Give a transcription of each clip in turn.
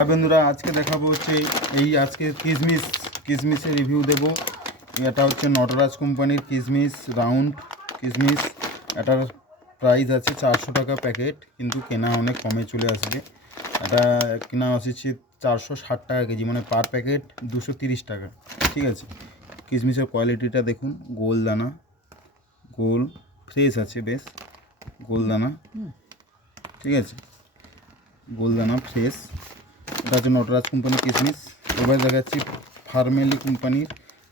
বন্ধুরা আজকে দেখাবো হচ্ছে আজকে কিশমিশের রিভিউ দেব। এটা হচ্ছে নটরাজ কোম্পানির কিশমিশ রাউন্ড কিশমিশ। এটার প্রাইস আছে 400 টাকা প্যাকেট, কিন্তু কেনা অনেক কমে চলে আসবে। এটা কেনা আসছে 460 টাকা কেজি, মানে পার প্যাকেট 230 টাকা। ঠিক আছে, কিশমিশের কোয়ালিটিটা দেখুন, গোল দানা, গোল ফ্রেশ আছে, বেশ গোল দানা। ঠিক আছে, গোল দানা ফ্রেশ। এটা হচ্ছে নটরাজ কোম্পানির কিশমিশ। এবার দেখাচ্ছি ফার্মেলি কোম্পানির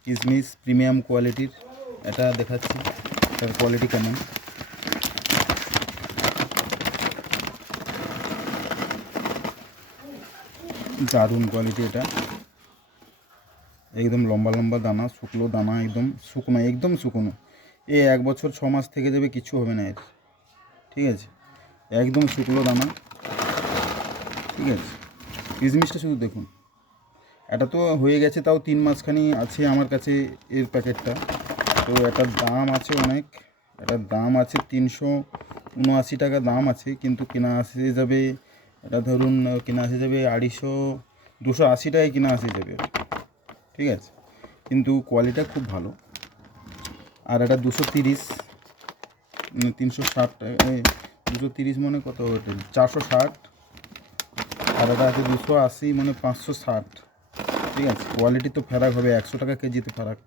কিশমিশ, প্রিমিয়াম কোয়ালিটির। এটা দেখাচ্ছি এটার কোয়ালিটি কেমন। দারুণ কোয়ালিটি এটা, একদম লম্বা লম্বা দানা, শুকনো দানা, একদম শুকনো। 1 বছর 6 মাস থেকে যাবে, কিছু হবে না এর। ঠিক আছে, একদম শুকনো দানা। ঠিক আছে, কিশমিশটা শুধু দেখুন, এটা তো হয়ে গেছে, তাও 3 মাসখানি আছে আমার কাছে এর প্যাকেটটা। তো এটার দাম আছে অনেক, এটার দাম আছে 379 টাকা দাম আছে, কিন্তু কেনা আসে যাবে, এটা ধরুন কেনা আসে যাবে 280 টাকায় কেনা আসে যাবে। ঠিক আছে, কিন্তু কোয়ালিটিটা খুব ভালো। আর এটা 230, 360 টাকা, 230 মানে কত ওটা 460, আর এটা আছে 280 মানে 560। ঠিক আছে, কোয়ালিটি তো ফারাক হবে, 100 টাকা কেজিতে ফারাক।